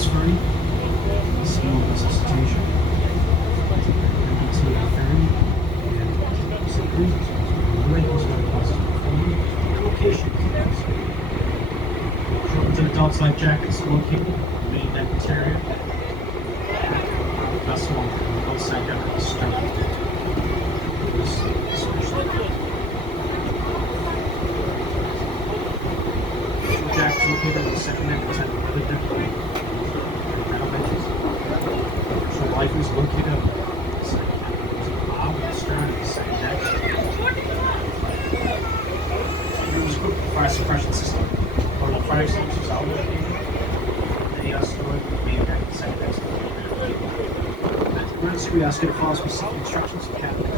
gas Ferry, small resuscitation, MBT Ferry, and Secret, location. Shortens adults life jackets located in the main neck area. Vessel on the outside down at the stern. Jackets located on the second deck outside the weather deck. Metal benches. So life is located on the second deck. There's a bob and a stern at the second deck. Here's a fire suppression system. One of the fire extinguishers out located. The stored the main deck, the second deck. Emergency, we ask you to follow specific instructions to captain